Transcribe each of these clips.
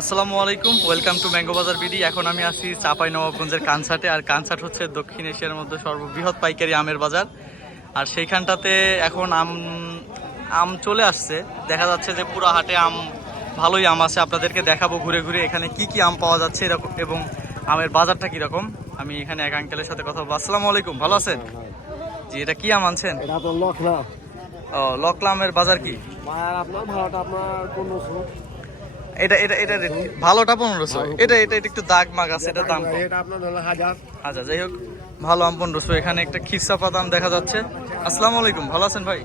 আসসালামু আলাইকুম welcome to mango Bazar BD এখন আমি আছি চাপাই নবাবগঞ্জের কানসাটে আর কানসাট হচ্ছে দক্ষিণ এশিয়ার মধ্যে সর্ববৃহৎ পাইকারি আমের বাজার। আর সেইখানটাতে এখন আম আম চলে আসছে। দেখা যাচ্ছে যে পুরো হাটে আম ভালোই আম আছে। আপনাদেরকে দেখাবো ঘুরে ঘুরে এখানে কি কি আম পাওয়া যাচ্ছে এরকম এবং আমের বাজারটা কীরকম। আমি এখানে এক আঙ্কেলের সাথে কথা বলব। আসসালামু আলাইকুম ভালো আছেন? জি এটা কি আম আনছেন? ও লকলা আমের বাজার কি? আপনার ভাড়াটা আপনার পনেরোশো। এটা এটা এটা কি? ভালোটা পনেরোশো এটা এটা এটা একটু দাগ মাগ আছে এটা দাম এটা আপনার হলো হাজার। আচ্ছা যাই হোক ভালো আম পনেরোশো এখানে একটা খিরসা পাতাম দেখা যাচ্ছে। আসসালামু আলাইকুম ভালো আছেন ভাই?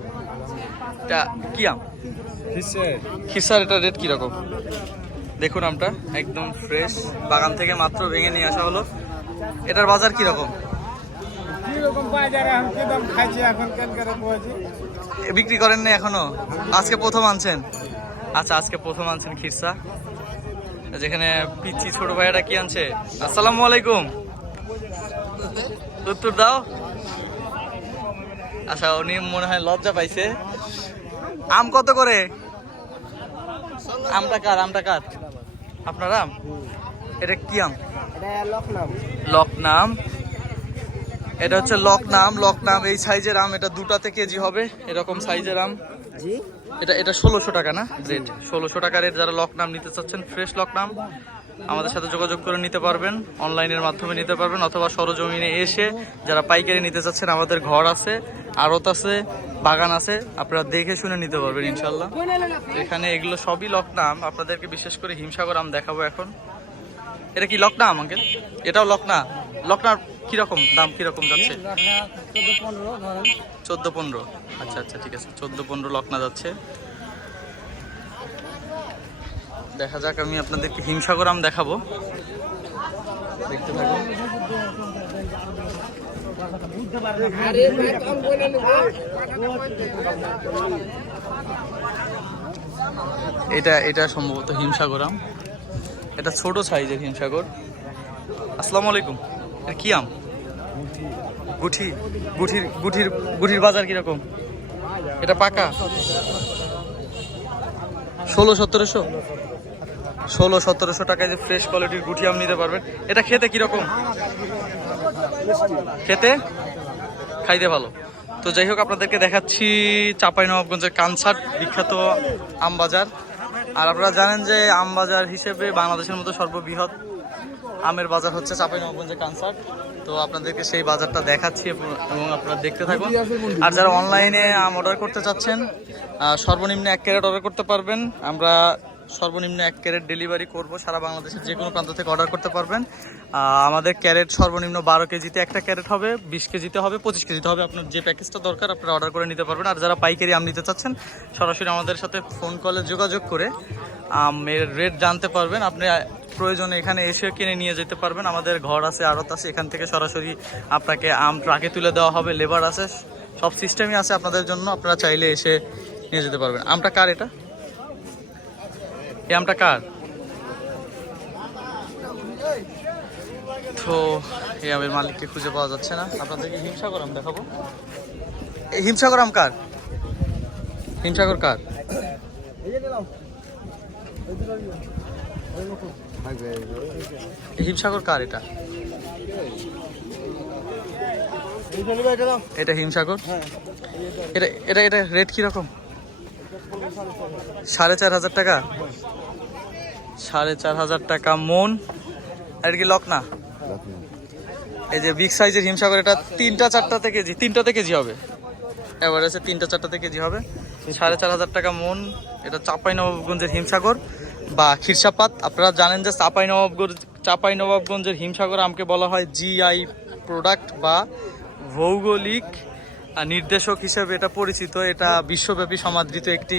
এটা কি আম? খিরসার এটা রেট কীরকম? দেখুন আমটা একদম ফ্রেশ বাগান থেকে মাত্র ভেঙে নিয়ে আসা হলো। এটার বাজার কীরকম? বিক্রি করেন না এখনও? আজকে প্রথম আনছেন? আচ্ছা আজকে প্রথম আনছেন খিরসা। যেখানে পিচ্ছি ছোট ভাইয়াটা কি আনছে? আসসালামু আলাইকুম। উত্তর দাও। আচ্ছা উনি মনে হয় লজ্জা পাইছে। আম কত করে? আমটা কার আমটা কার? আপনার আম? এটা কি আম? এটা লক নাম লক এটা হচ্ছে লক নাম লক নাম এই সাইজের আম এটা দুটাতে কেজি হবে। এরকম সাইজের আম। জি। এটা এটা ষোলোশো টাকা না? রেট ষোলোশো টাকা যারা লক নাম নিতে চাচ্ছেন ফ্রেশ লক নাম, আমাদের সাথে যোগাযোগ করে নিতে পারবেন অনলাইনের মাধ্যমে নিতে পারবেন, অথবা সরজমিনে এসে যারা পাইকারি নিতে চাচ্ছেন, আমাদের ঘর আছে, আড়ত আছে, বাগান আছে, আপনারা দেখে শুনে নিতে পারবেন ইনশাল্লাহ এখানে এগুলো সবই লকনাম আপনাদেরকে বিশেষ করে হিমসাগর আম দেখাবো এখন। এটা কি লকনা আমাকে এটাও লক না? লক না কীরকম দাম কীরকম যাচ্ছে? চোদ্দ পনেরো আচ্ছা আচ্ছা ঠিক আছে। চোদ্দ পনেরো লকনা যাচ্ছে। দেখা যাক আমি আপনাদেরকে হিমসাগর আম দেখাবো। দেখতে থাকুন। এটা এটা সম্ভবত হিমসাগর আম। এটা ছোট সাইজের হিমসাগর। আসসালামু আলাইকুম। কি আম? গুঠি, গুঠির গুঠির গুঠির বাজার কীরকম? এটা পাকা? ষোলো, সতেরোশো? ষোলো, সতেরোশো টাকায় যে ফ্রেশ কোয়ালিটির গুঠি আম নিতে পারবেন। এটা খেতে কীরকম? খেতে? খাইতে ভালো। তো যাই হোক, আপনাদেরকে দেখাচ্ছি চাঁপাইনবাবগঞ্জের কানসাট বিখ্যাত আম বাজার আর আপনারা জানেন যে আম বাজার হিসেবে বাংলাদেশের মতো সর্ববৃহৎ আমের বাজার হচ্ছে চাঁপাইনবাবগঞ্জের কনসার্ট তো আপনাদেরকে সেই বাজারটা দেখাচ্ছি এবং আপনারা দেখতে থাকুন। আর যারা অনলাইনে আম অর্ডার করতে চাচ্ছেন সর্বনিম্ন এক ক্যারেট অর্ডার করতে পারবেন। আমরা সর্বনিম্ন এক ক্যারেট ডেলিভারি করব সারা বাংলাদেশের যে কোনো প্রান্ত থেকে অর্ডার করতে পারবেন। আমাদের ক্যারেট সর্বনিম্ন বারো কেজিতে একটা ক্যারেট হবে, বিশ কেজিতে হবে, পঁচিশ কেজিতে হবে। আপনার যে প্যাকেজটা দরকার, আপনারা অর্ডার করে নিতে পারবেন। আর যারা পাইকারি আম নিতে চাচ্ছেন, সরাসরি আমাদের সাথে ফোন কলে যোগাযোগ করে আমের রেট জানতে পারবেন। আপনি প্রয়োজনে এখানে এসে কিনে নিয়ে যেতে পারবেন। আমাদের ঘর আছে, আড়ত আছে। এখান থেকে সরাসরি আপনাকে আম ট্রাকে তুলে দেওয়া হবে। লেবার আছে, সব সিস্টেমই আছে আপনাদের জন্য। আপনারা চাইলে এসে নিয়ে যেতে পারবেন। আমটা কার এটা? এই আমটা কার? তো এই আমের মালিককে খুঁজে পাওয়া যাচ্ছে না। আপনাদেরকে হিমসাগর আম দেখাবো। এই হিমসাগর আম কার? হিমসাগর কার? হিমসাগর কার এটা? এটা হিমসাগর? এটা এটা এটা রেট কীরকম? সাড়ে চার হাজার টাকা? সাড়ে চার হাজার টাকা মন। আর কি লক না? এই যে বিগ সাইজের হিমসাগর, এটা তিনটা চারটাতে কেজি তিনটাতে কেজি হবে। আছে তিনটা চারটাতে কেজি হবে। সাড়ে চার হাজার টাকা মন, এটা চাপাই নবাবগঞ্জের হিমসাগর বা খিরসাপাত। আপনারা জানেন যে চাপাই নবাবগঞ্জ চাপাই নবাবগঞ্জের হিমসাগর আমকে বলা হয় জিআই প্রোডাক্ট বা ভৌগোলিক নির্দেশক হিসেবে এটা পরিচিত। এটা বিশ্বব্যাপী সমাদৃত একটি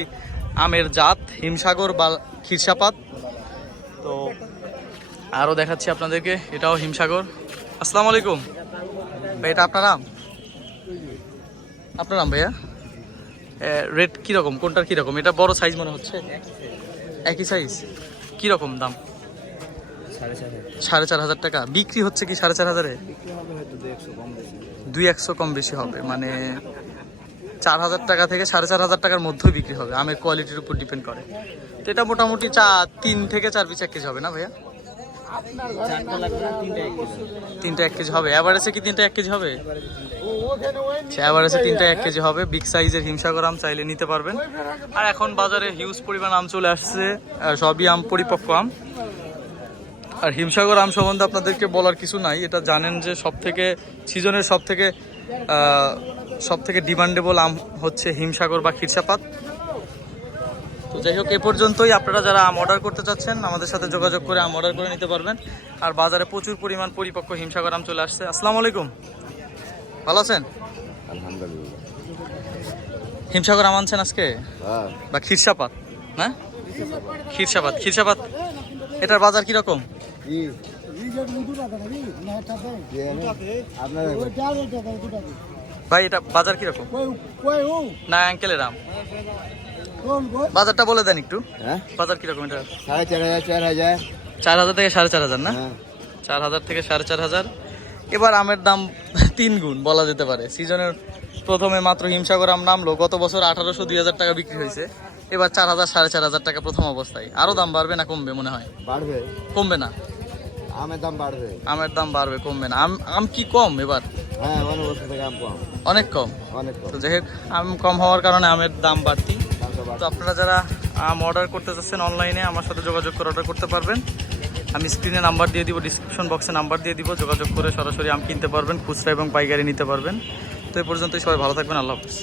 আমের জাত, হিমসাগর বা খিরসাপাত। তো আরও দেখাচ্ছি আপনাদেরকে এটাও হিমসাগর। আসসালামু আলাইকুম। ভাই এটা আপনার আম? আপনার নাম ভাইয়া? রেট কীরকম? কোনটার কীরকম? এটা বড় সাইজ মনে হচ্ছে। একই সাইজ কীরকম দাম? সাড়ে চার হাজার টাকা। বিক্রি হচ্ছে কি সাড়ে চার হাজারে? দুই একশো কম বেশি হবে। মানে চার হাজার টাকা থেকে সাড়ে চার হাজার টাকার মধ্যেই বিক্রি হবে। আমের কোয়ালিটির উপর ডিপেন্ড করে। এটা মোটামুটি চা তিন থেকে চার পিস এক কেজি হবে না ভাইয়া? এক কেজি হবে। কি এক কেজি হবে? আচ্ছা এক কেজি হবে। বিগ সাইজের হিমসাগর আম চাইলে নিতে পারবেন। আর এখন বাজারে হিউজ পরিমাণ আম চলে আসছে সবই আম, পরিপক্ক আম। আর হিমসাগর আম সম্বন্ধে আপনাদেরকে বলার কিছু নাই। এটা জানেন যে সব থেকে সিজনের সব থেকে সব থেকে ডিমান্ডেবল আম হচ্ছে হিমসাগর বা ক্ষীরসাপাত তো যাই হোক এ পর্যন্তই। আপনারা যারা আম অর্ডার করতে চাচ্ছেন আমাদের সাথে যোগাযোগ করে আম অর্ডার করে নিতে পারবেন। আর বাজারে প্রচুর পরিমাণ পরিপক্ক হিমসাগর আম চলে আসছে। আসসালামু আলাইকুম। ভালো আছেন? আলহামদুলিল্লাহ। হিমসাগর আম আনছেন আজকে? হ্যাঁ। বা ক্ষীরসাপাত না? ক্ষীরসাপাত ক্ষীরসাপাত। এটার বাজার কীরকম? ভাই এটা বাজার কীরকম? না আঙ্কেলের আম। বাজারটা বলে দেন একটু। হ্যাঁ? বাজার কীরকম এটা? সাড়ে চার হাজার চার হাজার। চার হাজার থেকে সাড়ে চার হাজার না? হ্যাঁ। চার হাজার থেকে সাড়ে চার হাজার। এবার আমের দাম তিন গুণ বলা যেতে পারে। সিজনের প্রথমে মাত্র হিমসাগর আম নামলো গত বছর আঠারোশো দুই হাজার টাকা বিক্রি হয়েছে। এবার চার হাজার সাড়ে চার হাজার টাকা প্রথম অবস্থায়। আরও দাম বাড়বে না কমবে মনে হয়? বাড়বে। কমবে না? আমের দাম বাড়বে। আমের দাম বাড়বে কমবে না। আম আম কি কম এবার? হ্যাঁ অনেক কম। অনেক কম। অনেক কম। যাই হোক আম কম হওয়ার কারণে আমের দাম বাড়তি। তো আপনারা যারা, আম অর্ডার করতে চাচ্ছেন অনলাইনে আমার সাথে যোগাযোগ করে অর্ডার করতে পারবেন। আমি স্ক্রিনে নাম্বার দিয়ে দিব ডিসক্রিপশন বক্সে নাম্বার দিয়ে দিব, যোগাযোগ করে সরাসরি আম কিনতে পারবেন, খুচরা এবং পাইকারি নিতে পারবেন। তো এ পর্যন্তই, সবাই ভালো থাকবেন, আল্লাহ হাফিজ।